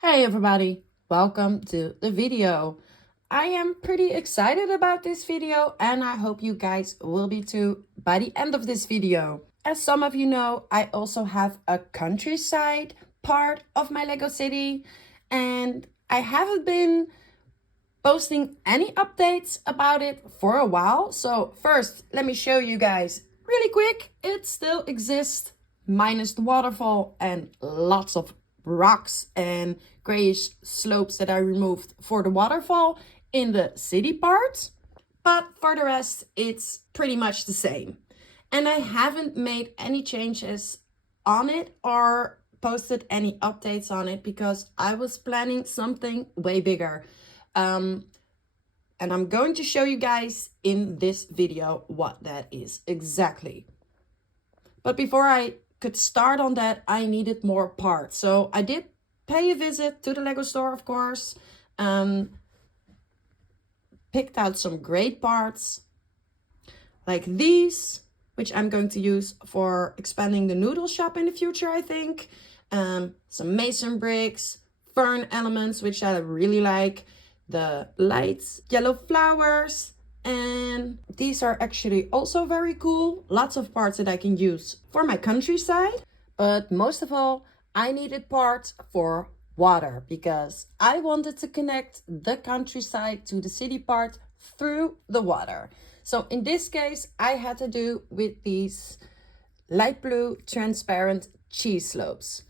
Hey everybody, welcome to the video. I am pretty excited about this video and I hope you guys will be too by the end of this video. As some of you know, I also have a countryside part of my Lego city and I haven't been posting any updates about it for a while. So first, let me show you guys really quick. It still exists, minus the waterfall and lots of rocks and grayish slopes that I removed for the waterfall in the city part. But for the rest, it's pretty much the same. And I haven't made any changes on it or posted any updates on it because I was planning something way bigger. And I'm going to show you guys in this video what that is exactly. But before I could start on that, I needed more parts. So I did pay a visit to the Lego store, of course. Picked out some great parts like these, which I'm going to use for expanding the noodle shop in the future, I think. Some mason bricks, fern elements, which I really like, the light yellow flowers, and these are actually also very cool. Lots of parts that I can use for my countryside. But most of all, I needed parts for water because I wanted to connect the countryside to the city part through the water. So in this case, I had to do with these light blue transparent cheese slopes.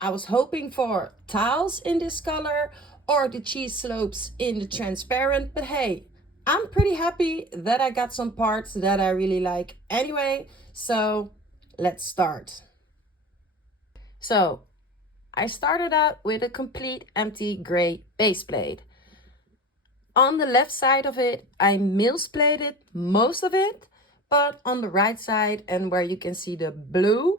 I was hoping for tiles in this color or the cheese slopes in the transparent, but hey, I'm pretty happy that I got some parts that I really like anyway. So let's start. So I started out with a complete empty gray base plate. On the left side of it, I mill-plated most of it, but on the right side and where you can see the blue,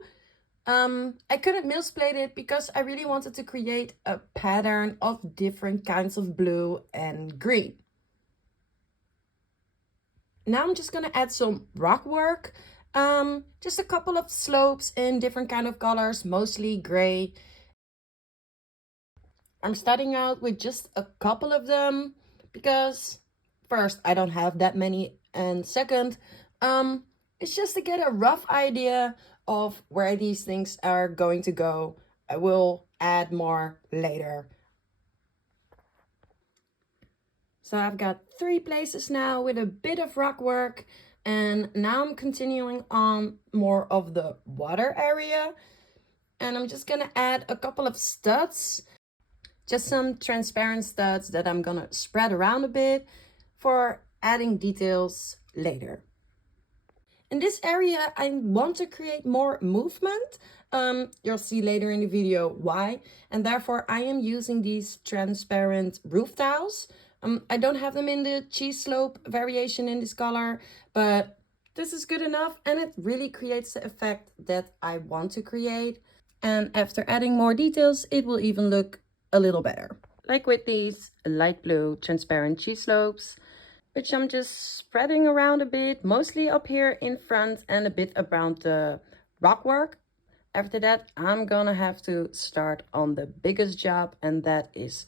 I couldn't mill-plate it because I really wanted to create a pattern of different kinds of blue and green. Now I'm just gonna add some rock work, just a couple of slopes in different kind of colors, mostly gray. I'm starting out with just a couple of them because first, I don't have that many, and second, it's just to get a rough idea of where these things are going to go. I will add more later. So I've got 3 places now with a bit of rock work, and now I'm continuing on more of the water area, and I'm just gonna add a couple of studs. Just some transparent studs that I'm gonna spread around a bit for adding details later. In this area, I want to create more movement. You'll see later in the video why. And therefore, I am using these transparent roof tiles. I don't have them in the cheese slope variation in this color, but this is good enough and it really creates the effect that I want to create. And after adding more details, it will even look a little better. Like with these light blue transparent cheese slopes, which I'm just spreading around a bit, mostly up here in front and a bit around the rock work. After that, I'm gonna have to start on the biggest job, and that is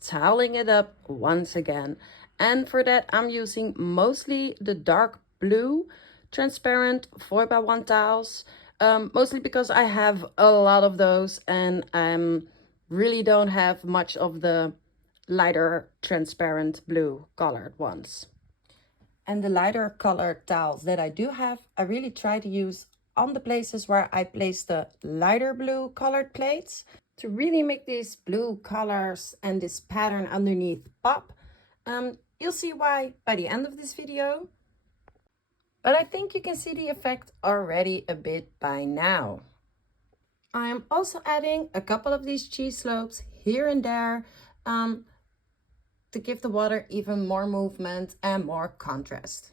tiling it up once again. And for that, I'm using mostly the dark blue transparent 4x1 tiles, mostly because I have a lot of those and I really don't have much of the lighter transparent blue colored ones. And the lighter colored tiles that I do have, I really try to use on the places where I place the lighter blue colored plates to really make these blue colors and this pattern underneath pop. You'll see why by the end of this video. But I think you can see the effect already a bit by now. I am also adding a couple of these cheese slopes here and there to give the water even more movement and more contrast.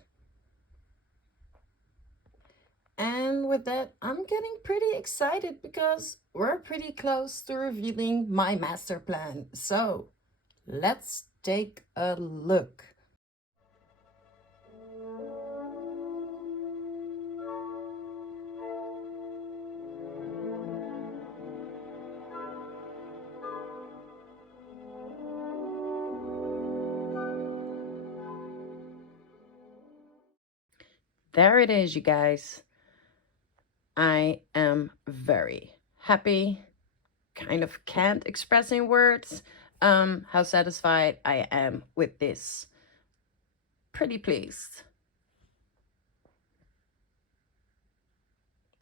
And with that, I'm getting pretty excited because we're pretty close to revealing my master plan. So let's take a look. there it is, you guys. I am very happy. Kind of can't express in words how satisfied I am with this. Pretty pleased.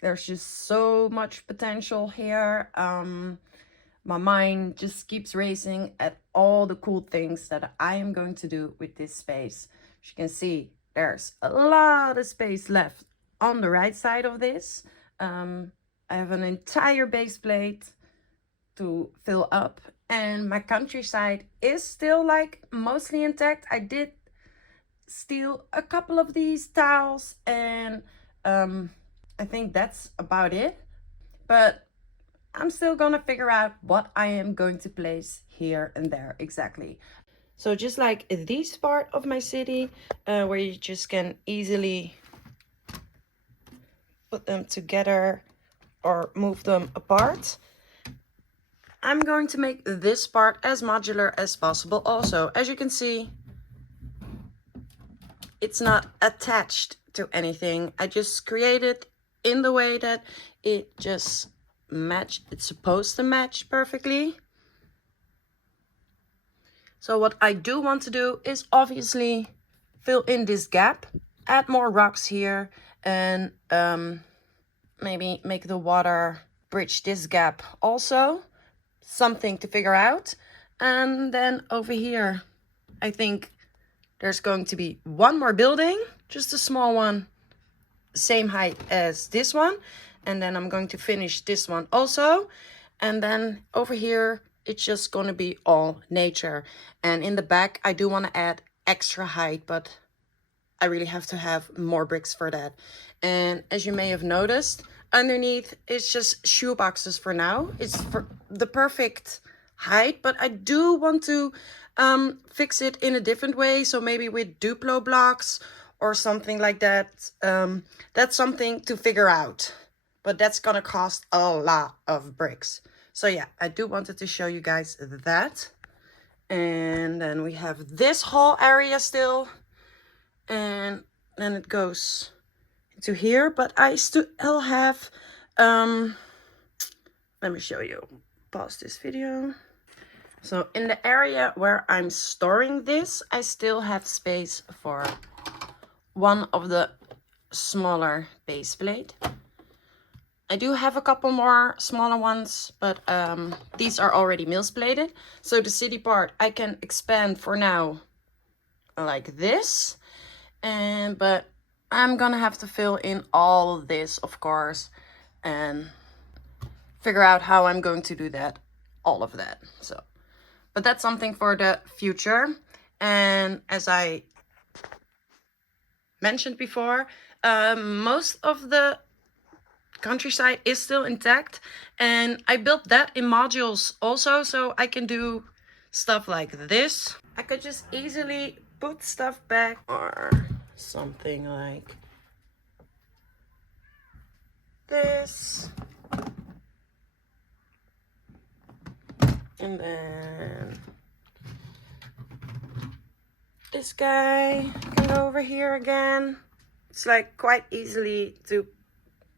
There's just so much potential here. My mind just keeps racing at all the cool things that I am going to do with this space. As you can see, there's a lot of space left on the right side of this. I have an entire base plate to fill up, and my countryside is still like mostly intact. I did steal a couple of these tiles, and I think that's about it. But I'm still gonna figure out what I am going to place here and there exactly. So just like this part of my city, where you just can easily put them together or move them apart, I'm going to make this part as modular as possible also. As you can see, it's not attached to anything. I just created in the way that it just it's supposed to match perfectly. So what I do want to do is obviously fill in this gap, add more rocks here, and maybe make the water bridge this gap also. Something to figure out. And then over here, I think there's going to be one more building, just a small one, same height as this one. And then I'm going to finish this one also. And then over here, it's just going to be all nature. And in the back, I do want to add extra height, but I really have to have more bricks for that. And as you may have noticed, underneath it's just shoe boxes for now. It's for the perfect height, but I do want to fix it in a different way. So maybe with Duplo blocks or something like that. That's something to figure out, but that's gonna cost a lot of bricks. So yeah, I do wanted to show you guys that. And then we have this whole area still, and then it goes to here, but I still have let me show you. Pause this video. So in the area where I'm storing this, I still have space for one of the smaller base plate. I do have a couple more smaller ones, but these are already mills plated. So the city part I can expand for now like this. But I'm gonna have to fill in all of this, of course, and figure out how I'm going to do that, all of that. So, but that's something for the future. And as I mentioned before, most of the countryside is still intact, and I built that in modules also, so I can do stuff like this. I could just easily put stuff back, or something like this, and then this guy can go over here again. It's like quite easily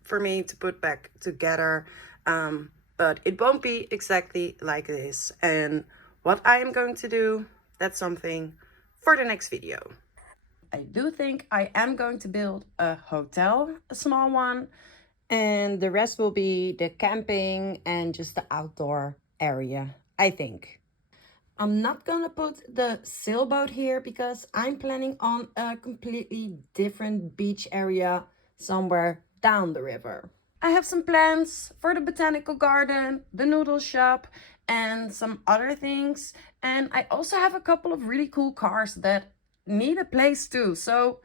for me to put back together, but it won't be exactly like this. And what I am going to do, that's something for the next video. I do think I am going to build a hotel, a small one, and the rest will be the camping and just the outdoor area, I think. I'm not gonna put the sailboat here because I'm planning on a completely different beach area somewhere down the river. I have some plans for the botanical garden, the noodle shop, and some other things. And I also have a couple of really cool cars that need a place too. So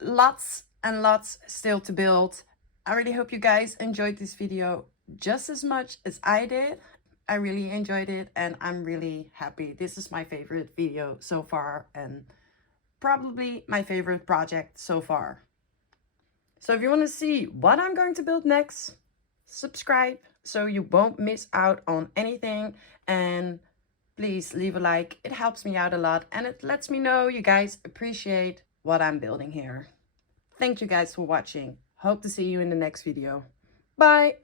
lots and lots still to build. I really hope you guys enjoyed this video just as much as I did. I really enjoyed it and I'm really happy. This is my favorite video so far and probably my favorite project so far. So if you want to see what I'm going to build next, subscribe so you won't miss out on anything, and please leave a like. It helps me out a lot and it lets me know you guys appreciate what I'm building here. Thank you guys for watching. Hope to see you in the next video. Bye!